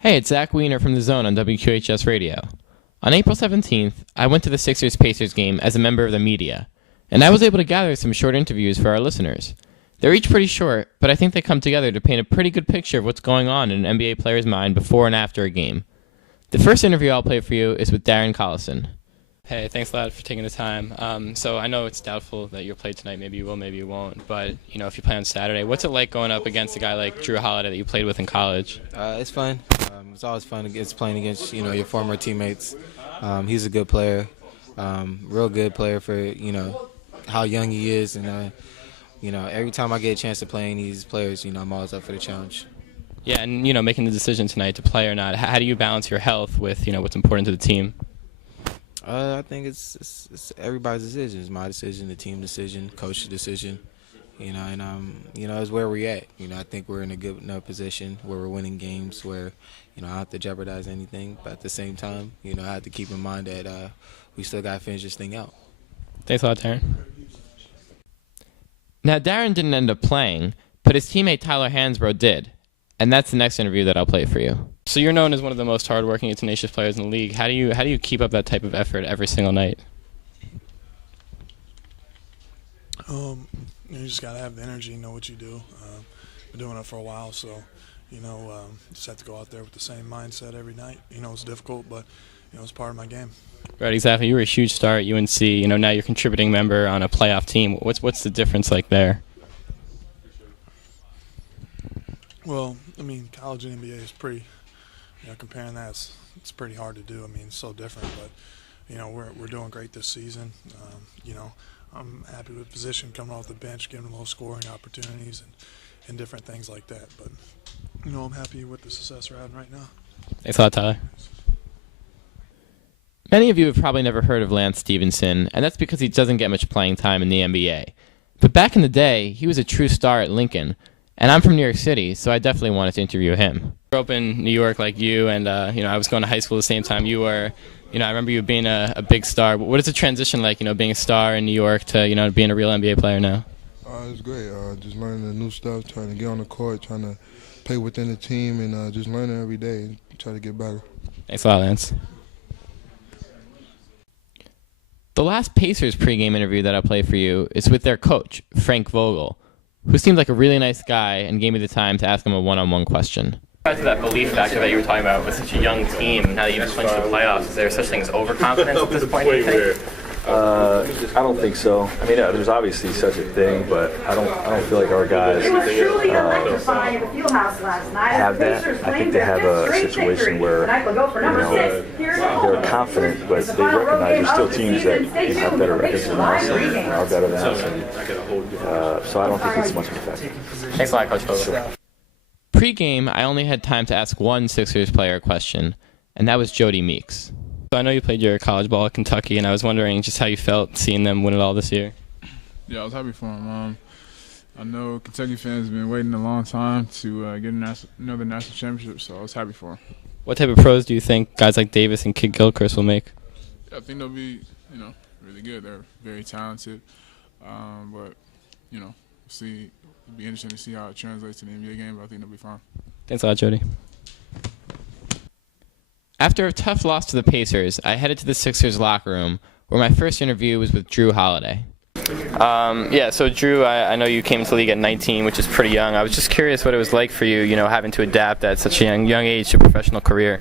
Hey, it's Zach from The Zone on WQHS Radio. On April 17th, I went to the Sixers-Pacers game as a member of the media, and I was able to gather some short interviews for our listeners. They're each pretty short, but I think they come together to paint a pretty good picture of what's going on in an NBA player's mind before and after a game. The first interview I'll play for you is with Darren Collison. Hey, thanks a lot for taking the time. So I know it's doubtful that you'll play tonight. Maybe you will, maybe you won't. But, if you play on Saturday, what's it like going up against a guy like Drew Holiday that you played with in college? It's fun. It's always fun playing against, your former teammates. He's a good player, real good player for, how young he is. And, every time I get a chance to play any of these players, I'm always up for the challenge. Yeah, and, making the decision tonight to play or not, how do you balance your health with, what's important to the team? I think it's everybody's decision. It's my decision, the team decision, coach's decision, and it's where we're at. I think we're in a good enough position where we're winning games where, I don't have to jeopardize anything, but at the same time, I have to keep in mind that we still got to finish this thing out. Thanks a lot, Darren. Now, Darren didn't end up playing, but his teammate Tyler Hansbrough did, and that's the next interview that I'll play for you. So you're known as one of the most hardworking and tenacious players in the league. How do you keep up that type of effort every single night? You just gotta have the energy, know what you do. Been doing it for a while, so just have to go out there with the same mindset every night. It's difficult, but it's part of my game. Right, exactly. You were a huge star at UNC. Now you're a contributing member on a playoff team. What's the difference like there? Well, college and NBA is pretty. Comparing that, it's pretty hard to do. It's so different, but we're doing great this season. I'm happy with position coming off the bench, giving them low scoring opportunities and different things like that. But I'm happy with the success we're having right now. Thanks a lot, Tyler. Many of you have probably never heard of Lance Stevenson, and that's because he doesn't get much playing time in the NBA. But back in the day, he was a true star at Lincoln. And I'm from New York City, so I definitely wanted to interview him. I grew up in New York like you, and I was going to high school the same time you were. I remember you being a big star. What is the transition like, being a star in New York to, being a real NBA player now? It's great. Just learning the new stuff, trying to get on the court, trying to play within the team, and just learning every day and try to get better. Thanks a lot, Lance. The last Pacers pregame interview that I'll play for you is with their coach, Frank Vogel, who seemed like a really nice guy and gave me the time to ask him a one-on-one question. Back to that belief factor that you were talking about with such a young team, now that you've clinched the playoffs, is there such thing as overconfidence at this point, do you think? I don't think so. There's obviously such a thing, but I don't feel like our guys have that. I think they have a situation where they're confident, but they recognize there's still teams that have better records than us and are better than us. So I don't think it's much of a factor. Thanks a lot, Coach Vogel. Pre-game, I only had time to ask one Sixers player question, and that was Jody Meeks. So I know you played your college ball at Kentucky, and I was wondering just how you felt seeing them win it all this year. Yeah, I was happy for them. I know Kentucky fans have been waiting a long time to get another national championship, so I was happy for them. What type of pros do you think guys like Davis and Kid Gilchrist will make? Yeah, I think they'll be, really good. They're very talented, but see, it'll be interesting to see how it translates to the NBA game. But I think they'll be fine. Thanks a lot, Jody. After a tough loss to the Pacers, I headed to the Sixers locker room, where my first interview was with Drew Holiday. So Drew, I know you came into the league at 19, which is pretty young. I was just curious what it was like for you, having to adapt at such a young age to a professional career.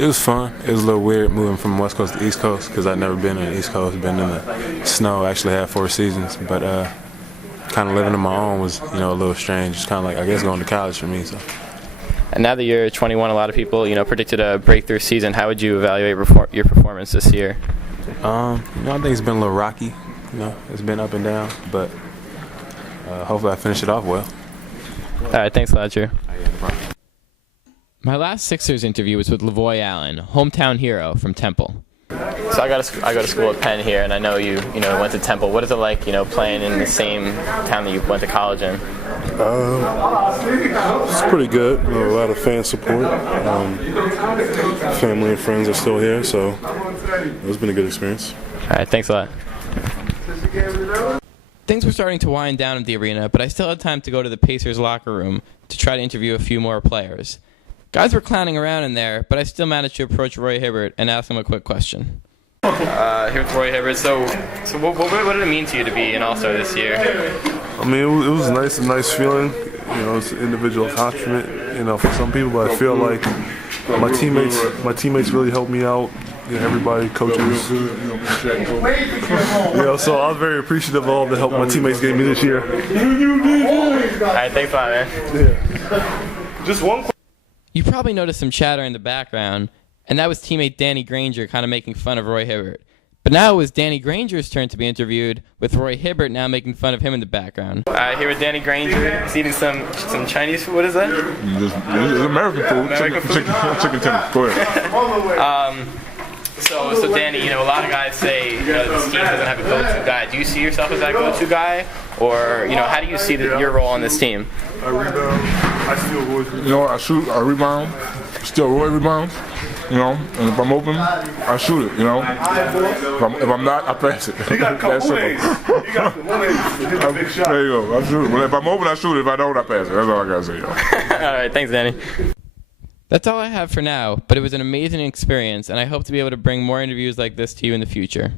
It was fun. It was a little weird moving from West Coast to East Coast because I'd never been in the East Coast, been in the snow, actually had 4 seasons, but kind of living on my own was, a little strange. It's kind of like, I guess, going to college for me. So. And now that you're 21, a lot of people, predicted a breakthrough season. How would you evaluate your performance this year? I think it's been a little rocky. It's been up and down, but hopefully I finish it off well. All right, thanks a lot, Drew. My last Sixers interview was with Lavoy Allen, hometown hero from Temple. So I go to school at Penn here, and I know you went to Temple. What is it like, playing in the same town that you went to college in? It's pretty good. A lot of fan support. Family and friends are still here, so it's been a good experience. All right, thanks a lot. Things were starting to wind down at the arena, but I still had time to go to the Pacers locker room to try to interview a few more players. Guys were clowning around in there, but I still managed to approach Roy Hibbert and ask him a quick question. Here with Roy Hibbert. So what did it mean to you to be an All-Star this year? I mean, it was a nice feeling. You know, it's an individual accomplishment, you know, for some people, but I feel like my teammates really helped me out. You know, everybody, coaches. You know, so I was very appreciative of all the help my teammates gave me this year. All right, thanks a lot, man. Yeah. Just one question. You probably noticed some chatter in the background, and that was teammate Danny Granger kind of making fun of Roy Hibbert. But now it was Danny Granger's turn to be interviewed, with Roy Hibbert now making fun of him in the background. Here with Danny Granger. He's eating some Chinese food. What is that? It's American food. Chicken tender. Go ahead. So Danny, you know, a lot of guys say, you know, this team doesn't have a go-to guy. Do you see yourself as that go-to guy? Or, you know, how do you see your role on this team? I rebound. I steal Roy's. You know, I shoot, I rebound, steal Roy rebounds. You know, and if I'm open, I shoot it, you know. If I'm not, I pass it. You got a couple ways. You got the 180. Big shot. There you go. I shoot it. Well, if I'm open, I shoot it. If I don't, I pass it. That's all I got to say, yo. All right, thanks, Danny. That's all I have for now, but it was an amazing experience, and I hope to be able to bring more interviews like this to you in the future.